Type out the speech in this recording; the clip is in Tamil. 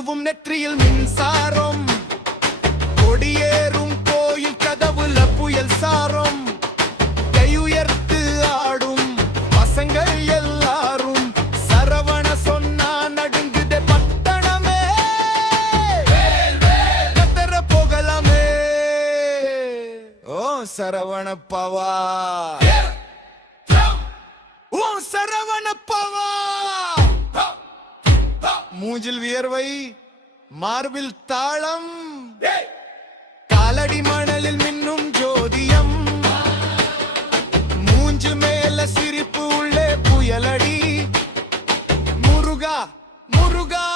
கழுவும் நெற்றியில் மின்சாரம். கொடியேறும் கோயில் கதவுல புயல் சாரம். கையுயர்த்து ஆடும் பசங்கள் எல்லாரும். சரவண சொன்னா நடுங்குதே பட்டணமே. கத்தர போகலாமே. ஓ சரவண பவா. ஓ சரவண பவா. மூஞ்சில் வியர்வை மார்பில் தாளம். காலடி மணலில் மின்னும் ஜோதியம். மூஞ்சு மேல சிரிப்பு உள்ளே புயலடி. முருகா முருகா.